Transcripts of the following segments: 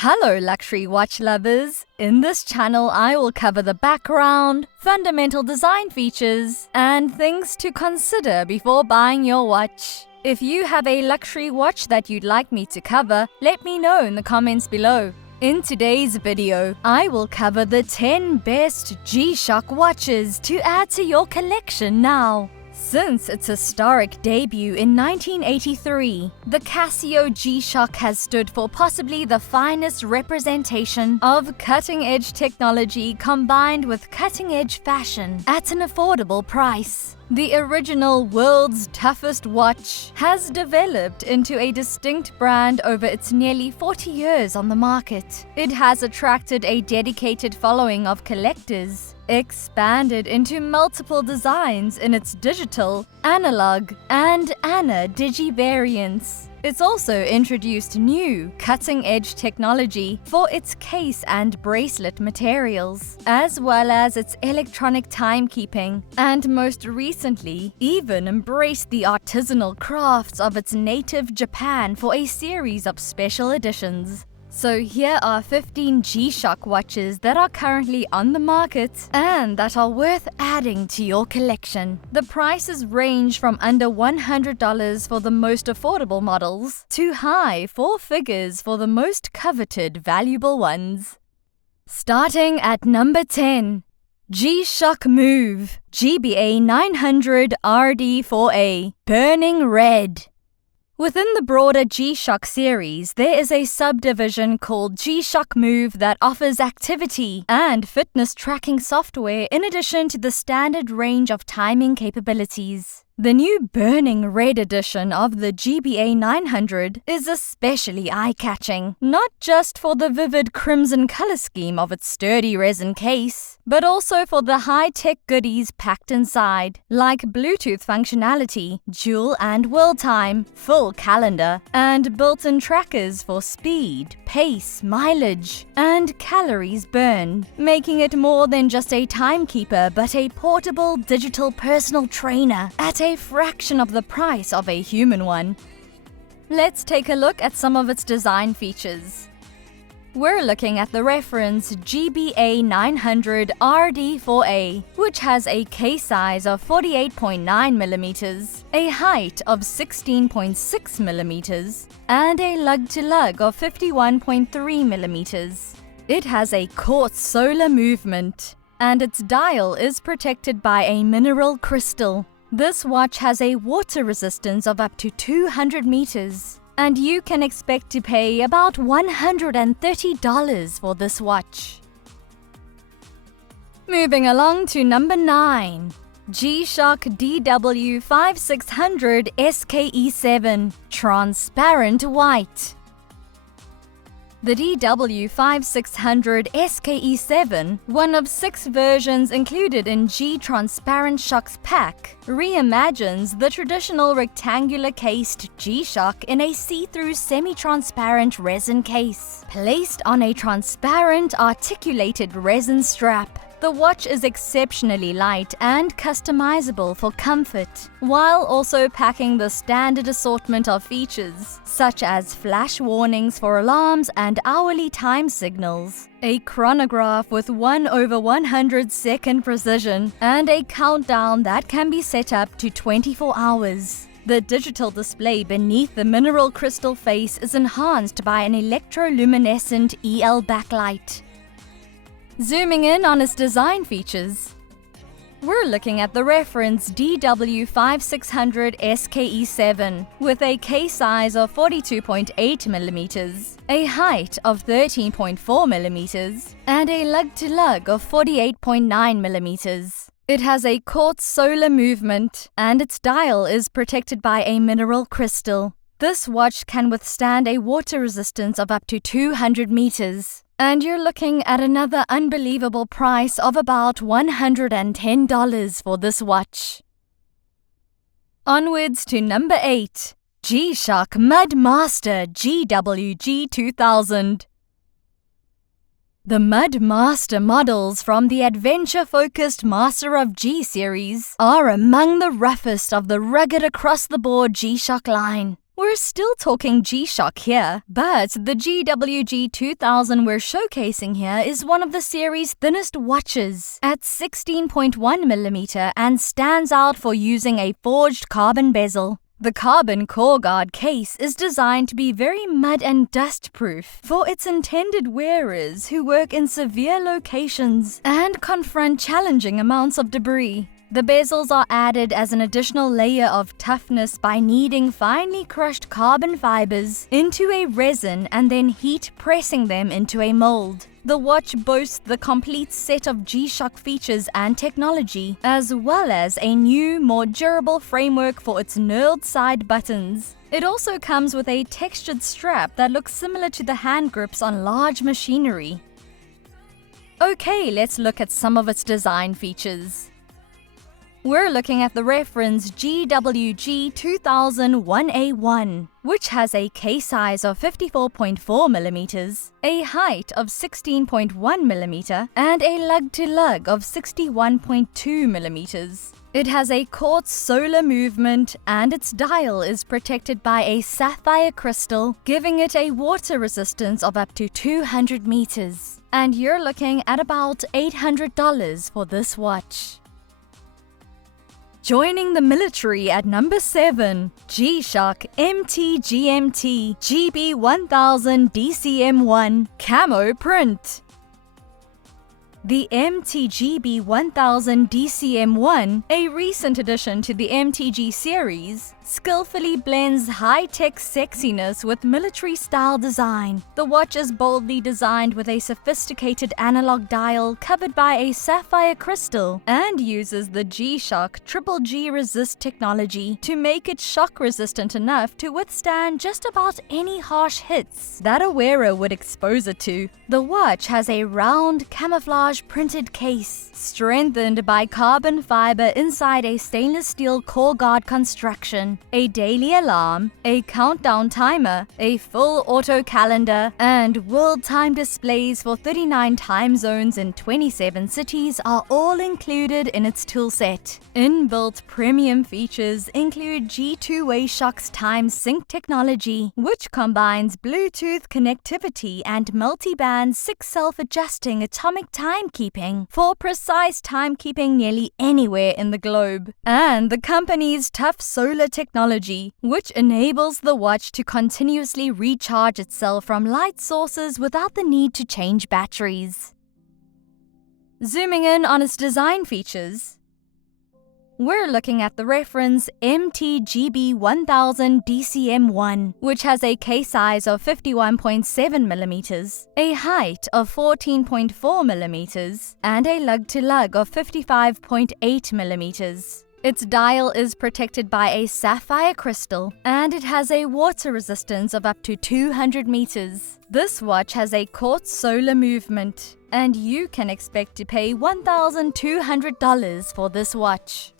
Hello luxury watch lovers! In this channel I will cover the background, fundamental design features, and things to consider before buying your watch. If you have a luxury watch that you'd like me to cover, let me know in the comments below. In today's video, I will cover the 10 best G-Shock watches to add to your collection now. Since its historic debut in 1983, the Casio G-Shock has stood for possibly the finest representation of cutting-edge technology combined with cutting-edge fashion at an affordable price. The original world's toughest watch has developed into a distinct brand over its nearly 40 years on the market. It has attracted a dedicated following of collectors, expanded into multiple designs in its digital, analog, and Ana-Digi variants. It's also introduced new, cutting-edge technology for its case and bracelet materials, as well as its electronic timekeeping, and most recently, even embraced the artisanal crafts of its native Japan for a series of special editions. So here are 15 G-Shock watches that are currently on the market and that are worth adding to your collection. The prices range from under $100 for the most affordable models to high four figures for the most coveted valuable ones. Starting at number 10. G-Shock Move GBA 900 RD4A Burning Red. Within the broader G-Shock series, there is a subdivision called G-Shock Move that offers activity and fitness tracking software in addition to the standard range of timing capabilities. The new Burning Red edition of the GBA 900 is especially eye-catching, not just for the vivid crimson color scheme of its sturdy resin case, but also for the high-tech goodies packed inside, like Bluetooth functionality, dual and world time, full calendar, and built-in trackers for speed, pace, mileage, and calories burned, making it more than just a timekeeper but a portable digital personal trainer at a fraction of the price of a human one. Let's take a look at some of its design features. We're looking at the reference GBA 900 RD4A, which has a case size of 48.9mm, a height of 16.6mm, and a lug-to-lug of 51.3mm. It has a quartz solar movement, and its dial is protected by a mineral crystal. This watch has a water resistance of up to 200 meters, and you can expect to pay about $130 for this watch. Moving along to number 9. G-Shock DW5600 SKE7 Transparent White. The DW5600 SKE7, one of 6 versions included in G-Transparent Shock's pack, reimagines the traditional rectangular-cased G-Shock in a see-through semi-transparent resin case, placed on a transparent articulated resin strap. The watch is exceptionally light and customizable for comfort, while also packing the standard assortment of features, such as flash warnings for alarms and hourly time signals, a chronograph with 1/100-second precision, and a countdown that can be set up to 24 hours. The digital display beneath the mineral crystal face is enhanced by an electroluminescent EL backlight. Zooming in on its design features, we're looking at the reference DW5600 SKE7 with a case size of 42.8mm, a height of 13.4mm, and a lug-to-lug of 48.9mm. It has a quartz solar movement, and its dial is protected by a mineral crystal. This watch can withstand a water resistance of up to 200 meters. And you're looking at another unbelievable price of about $110 for this watch. Onwards to number 8. G-Shock Mudmaster GWG2000. The Mudmaster models from the adventure-focused Master of G series are among the roughest of the rugged across-the-board G-Shock line. We're still talking G-Shock here, but the GWG 2000 we're showcasing here is one of the series' thinnest watches at 16.1mm and stands out for using a forged carbon bezel. The carbon core guard case is designed to be very mud and dust proof for its intended wearers who work in severe locations and confront challenging amounts of debris. The bezels are added as an additional layer of toughness by kneading finely crushed carbon fibers into a resin and then heat pressing them into a mold. The watch boasts the complete set of G-Shock features and technology, as well as a new, more durable framework for its knurled side buttons. It also comes with a textured strap that looks similar to the hand grips on large machinery. Okay, let's look at some of its design features. We're looking at the reference GWG 2001A1, which has a case size of 54.4mm, a height of 16.1mm, and a lug-to-lug of 61.2mm. It has a quartz solar movement, and its dial is protected by a sapphire crystal, giving it a water resistance of up to 200 meters. And you're looking at about $800 for this watch. Joining the military at number 7, G-Shock MT-GMT GB1000 DCM1 Camo Print. The MTGB1000 DCM1, a recent addition to the MTG series, skillfully blends high-tech sexiness with military-style design. The watch is boldly designed with a sophisticated analog dial covered by a sapphire crystal and uses the G-Shock Triple G Resist technology to make it shock-resistant enough to withstand just about any harsh hits that a wearer would expose it to. The watch has a round, camouflage-printed case, strengthened by carbon fiber inside a stainless steel core guard construction. A daily alarm, a countdown timer, a full auto calendar, and world time displays for 39 time zones in 27 cities are all included in its toolset. Inbuilt premium features include G2-Way Shock's time sync technology, which combines Bluetooth connectivity and multi-band 6 self-adjusting atomic timekeeping for precise timekeeping nearly anywhere in the globe, and the company's tough solar technology, which enables the watch to continuously recharge itself from light sources without the need to change batteries. Zooming in on its design features, we're looking at the reference MTGB1000 DCM1, which has a case size of 51.7mm, a height of 14.4mm, and a lug-to-lug of 55.8mm. Its dial is protected by a sapphire crystal, and it has a water resistance of up to 200 meters. This watch has a quartz solar movement, and you can expect to pay $1,200 for this watch.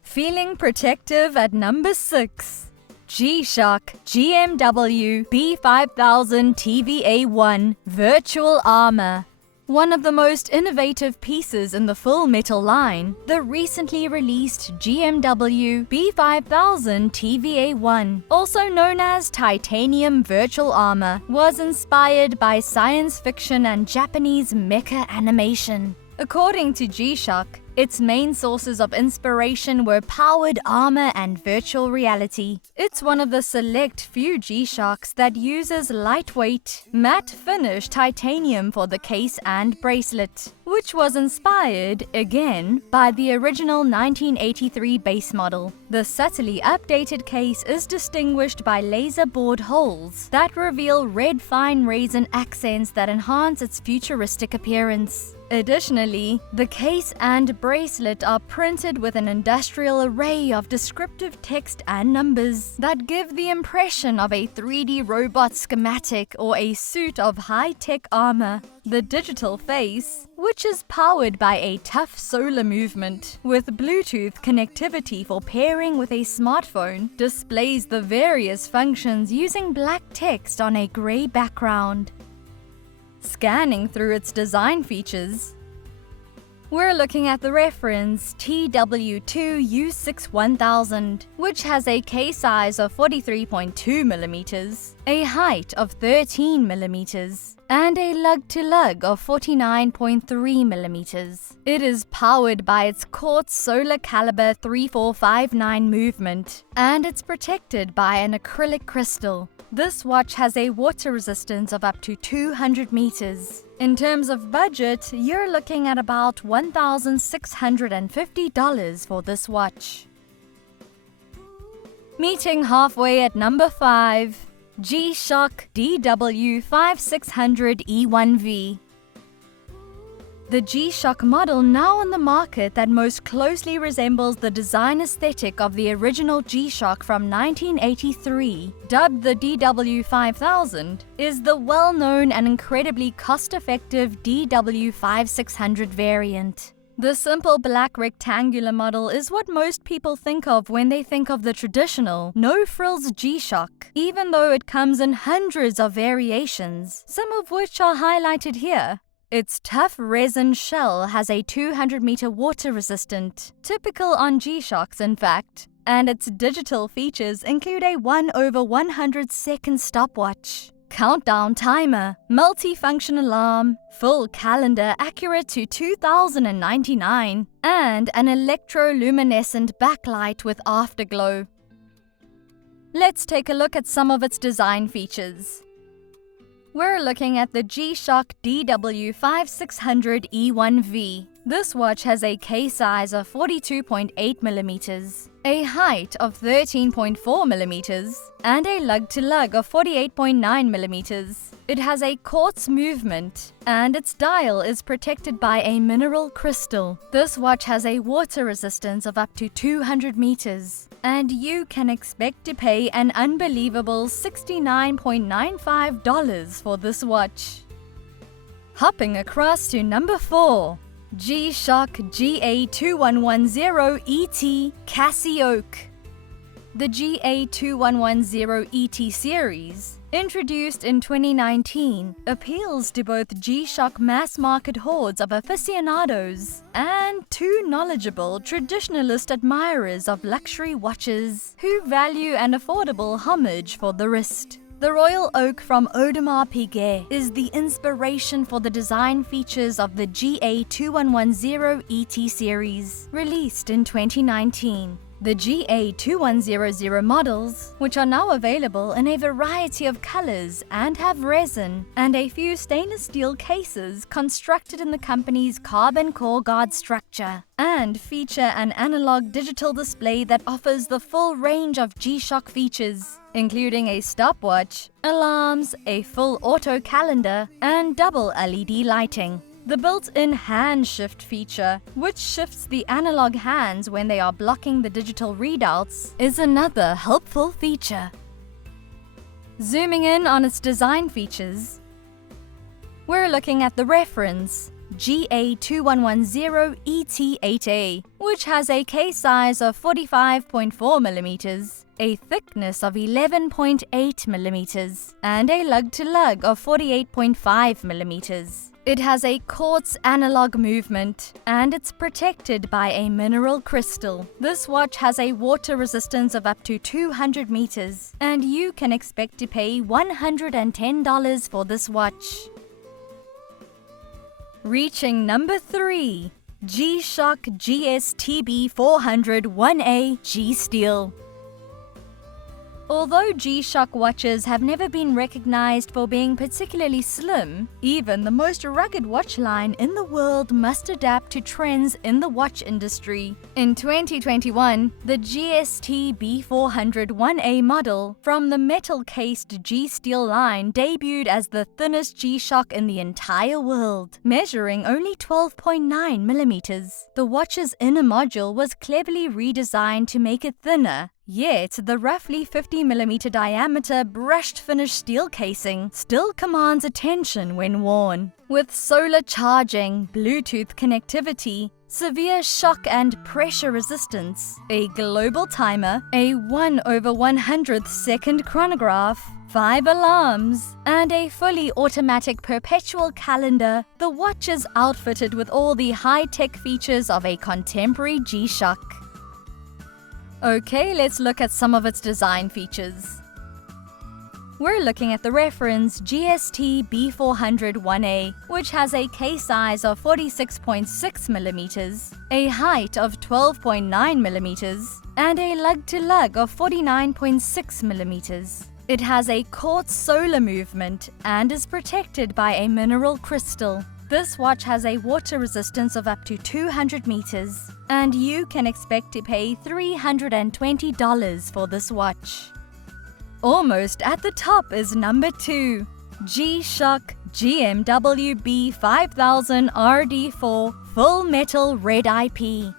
Feeling protective at number 6. G-Shock GMW B5000 TVA1 Virtual Armor. One of the most innovative pieces in the full metal line, the recently released GMW B5000 TVA1, also known as Titanium Virtual Armor, was inspired by science fiction and Japanese mecha animation. According to G-Shock, its main sources of inspiration were powered armor and virtual reality. It's one of the select few G-Shocks that uses lightweight, matte-finish titanium for the case and bracelet, which was inspired, again, by the original 1983 base model. The subtly updated case is distinguished by laser bored holes that reveal red fine raisin accents that enhance its futuristic appearance. Additionally, the case and bracelet are printed with an industrial array of descriptive text and numbers that give the impression of a 3D robot schematic or a suit of high-tech armor. The digital face, which is powered by a tough solar movement with Bluetooth connectivity for pairing with a smartphone, displays the various functions using black text on a gray background. Scanning through its design features, We're looking at the reference TW2U61000, which has a case size of 43.2 millimeters, a height of 13 millimeters, and a lug-to-lug of 49.3 millimeters. It is powered by its quartz solar caliber 3459 movement, and it's protected by an acrylic crystal. This watch has a water resistance of up to 200 meters. In terms of budget, you're looking at about $1,650 for this watch. Meeting halfway at number 5, G-Shock DW5600E1V. The G-Shock model now on the market that most closely resembles the design aesthetic of the original G-Shock from 1983, dubbed the DW5000, is the well-known and incredibly cost-effective DW5600 variant. The simple black rectangular model is what most people think of when they think of the traditional, no-frills G-Shock, even though it comes in hundreds of variations, some of which are highlighted here. Its tough resin shell has a 200-meter water resistant, typical on G-Shocks in fact, and its digital features include a 1/100-second stopwatch, countdown timer, multi-function alarm, full calendar accurate to 2099, and an electroluminescent backlight with afterglow. Let's take a look at some of its design features. We're looking at the G-Shock DW5600E1V. This watch has a case size of 42.8 millimeters, a height of 13.4 millimeters, and a lug-to-lug of 48.9 millimeters. It has a quartz movement, and its dial is protected by a mineral crystal. This watch has a water resistance of up to 200 meters, and you can expect to pay an unbelievable $69.95 for this watch. Hopping across to number 4, G-Shock GA2110ET CasiOak. The GA2110ET series, introduced in 2019, appeals to both G-Shock mass-market hordes of aficionados and to knowledgeable traditionalist admirers of luxury watches who value an affordable homage for the wrist. The Royal Oak from Audemars Piguet is the inspiration for the design features of the GA2110ET series, released in 2019. The GA2100 models, which are now available in a variety of colors and have resin and a few stainless steel cases constructed in the company's carbon core guard structure, and feature an analog digital display that offers the full range of G-Shock features, including a stopwatch, alarms, a full auto calendar, and double LED lighting. The built-in hand shift feature, which shifts the analog hands when they are blocking the digital readouts, is another helpful feature. Zooming in on its design features, we're looking at the reference GA2110ET8A, which has a case size of 45.4 millimeters, a thickness of 11.8 millimeters, and a lug-to-lug of 48.5 millimeters. It has a quartz analog movement, and it's protected by a mineral crystal. This watch has a water resistance of up to 200 meters, and you can expect to pay $110 for this watch. Reaching number 3, G-Shock GSTB400 1A G-Steel. Although G-Shock watches have never been recognized for being particularly slim, even the most rugged watch line in the world must adapt to trends in the watch industry. In 2021, the GST B400 1A model from the metal-cased G-Steel line debuted as the thinnest G-Shock in the entire world, measuring only 12.9 millimeters. The watch's inner module was cleverly redesigned to make it thinner, Yet, the roughly 50mm diameter brushed finish steel casing still commands attention when worn. With solar charging, Bluetooth connectivity, severe shock and pressure resistance, a global timer, a 1/100th second chronograph, 5 alarms, and a fully automatic perpetual calendar, the watch is outfitted with all the high-tech features of a contemporary G-Shock. Okay, let's look at some of its design features. We're looking at the reference GST B400-1A, which has a case size of 46.6mm, a height of 12.9mm, and a lug-to-lug of 49.6mm. It has a quartz solar movement and is protected by a mineral crystal. This watch has a water resistance of up to 200 meters, and you can expect to pay $320 for this watch. Almost at the top is number 2, G-Shock GMW B5000 RD4 Full Metal Red IP.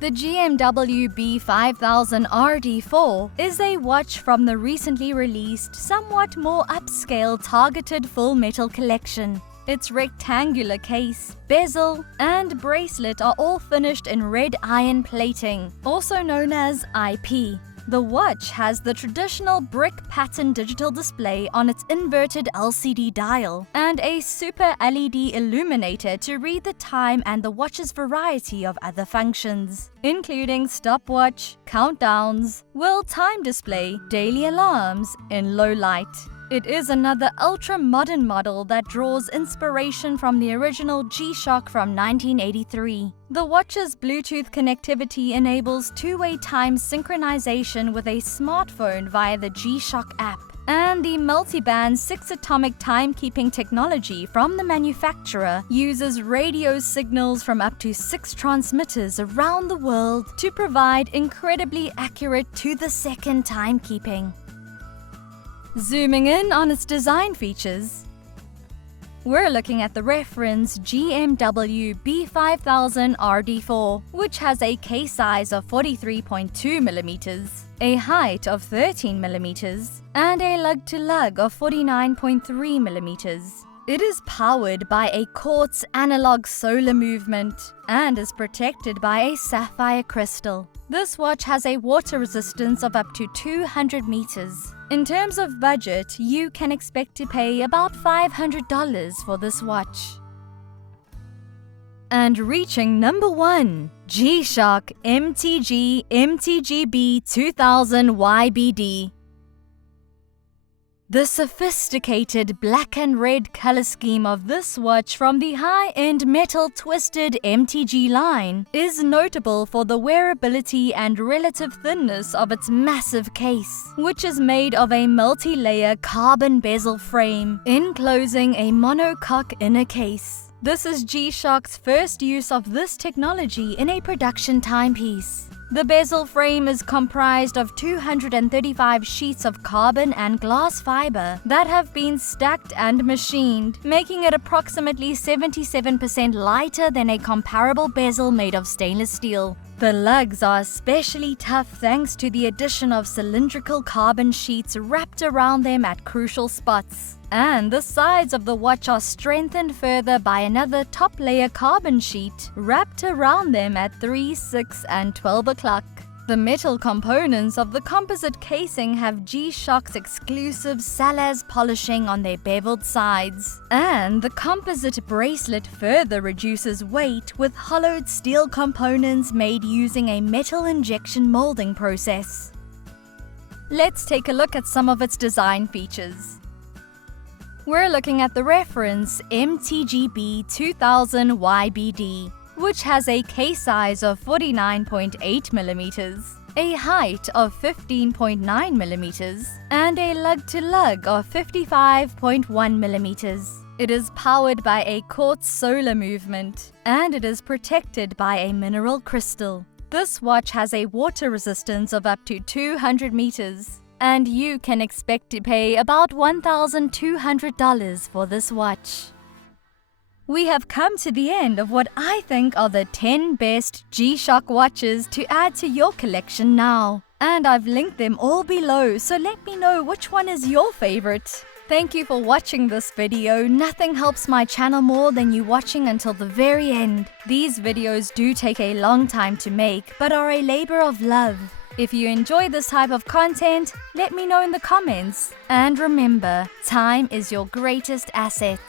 The GMW B5000 RD4 is a watch from the recently released, somewhat more upscale targeted Full Metal collection. Its rectangular case, bezel, and bracelet are all finished in red iron plating, also known as IP. The watch has the traditional brick pattern digital display on its inverted LCD dial and a super LED illuminator to read the time and the watch's variety of other functions, including stopwatch, countdowns, world time display, daily alarms in low light. It is another ultra-modern model that draws inspiration from the original G-Shock from 1983. The watch's Bluetooth connectivity enables two-way time synchronization with a smartphone via the G-Shock app, and the multi-band 6-atomic timekeeping technology from the manufacturer uses radio signals from up to 6 transmitters around the world to provide incredibly accurate to-the-second timekeeping. Zooming in on its design features, we're looking at the reference GMW B5000 RD4, which has a case size of 43.2mm, a height of 13mm, and a lug-to-lug of 49.3mm. It is powered by a quartz analog solar movement and is protected by a sapphire crystal. This watch has a water resistance of up to 200 meters. In terms of budget, you can expect to pay about $500 for this watch. And reaching number 1, G-Shock MTG MTGB 2000 YBD. The sophisticated black and red color scheme of this watch from the high-end metal twisted MTG line is notable for the wearability and relative thinness of its massive case, which is made of a multi-layer carbon bezel frame enclosing a monocoque inner case. This is G-Shock's first use of this technology in a production timepiece. The bezel frame is comprised of 235 sheets of carbon and glass fiber that have been stacked and machined, making it approximately 77% lighter than a comparable bezel made of stainless steel. The lugs are especially tough thanks to the addition of cylindrical carbon sheets wrapped around them at crucial spots. And the sides of the watch are strengthened further by another top-layer carbon sheet wrapped around them at 3, 6, and 12 o'clock. The metal components of the composite casing have G-Shock's exclusive Salaz polishing on their beveled sides, and the composite bracelet further reduces weight with hollowed steel components made using a metal injection molding process. Let's take a look at some of its design features. We're looking at the reference MTGB 2000 YBD, which has a case size of 49.8mm, a height of 15.9mm, and a lug-to-lug of 55.1mm. It is powered by a quartz solar movement, and it is protected by a mineral crystal. This watch has a water resistance of up to 200 meters. And you can expect to pay about $1,200 for this watch. We have come to the end of what I think are the 10 best G-Shock watches to add to your collection now. And I've linked them all below, so let me know which one is your favorite. Thank you for watching this video. Nothing helps my channel more than you watching until the very end. These videos do take a long time to make, but are a labor of love. If you enjoy this type of content, let me know in the comments. And remember, time is your greatest asset.